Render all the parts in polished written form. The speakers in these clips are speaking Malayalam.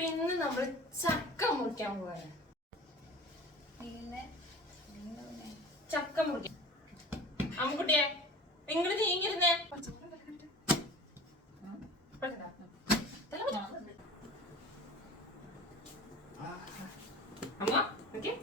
അപ്പൊ ഇന്ന് നമ്മൾ ചക്ക മുറിക്കാൻ പോവാണ്. ചക്ക മുറിക്കാൻ അമ്മുക്കുട്ടിയെ നിങ്ങൾ നീങ്ങിരുന്നേ. അമ്മ ഓക്കെ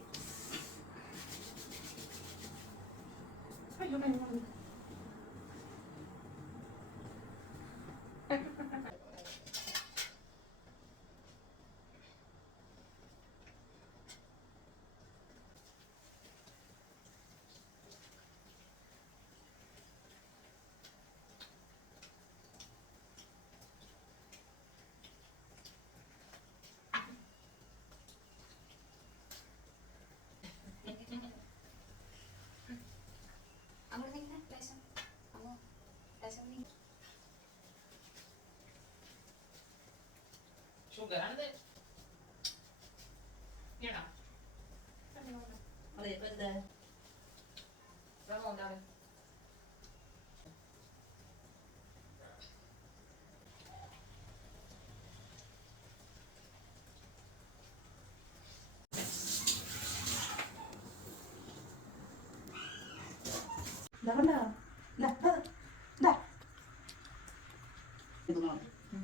ഷുഗറാണിത്.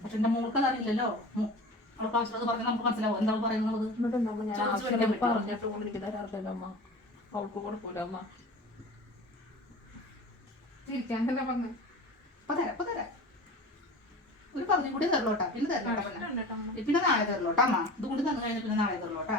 പക്ഷെ എന്റെ മോൾക്ക് അറിയില്ലല്ലോ. അവൾക്ക് ആവശ്യമുള്ളത് പറഞ്ഞാൽ നമുക്ക് മനസ്സിലാവും എന്താണ് പറയുന്നത്. പറഞ്ഞിട്ടുകൊണ്ടിരിക്കുന്നമ്മ അവൾക്ക് കൊടുക്കൂല അമ്മ. തിരിക്കാനല്ല പറഞ്ഞ ഒരു പറഞ്ഞു കൂടി തരലോട്ടാ. പിന്നെ തരലോട്ടാ, പിന്നെ നാളെ തരലോട്ടാ അമ്മ. ഇതുകൊണ്ട് തന്നു കഴിഞ്ഞാൽ പിന്നെ നാളെ തരലോട്ടാ.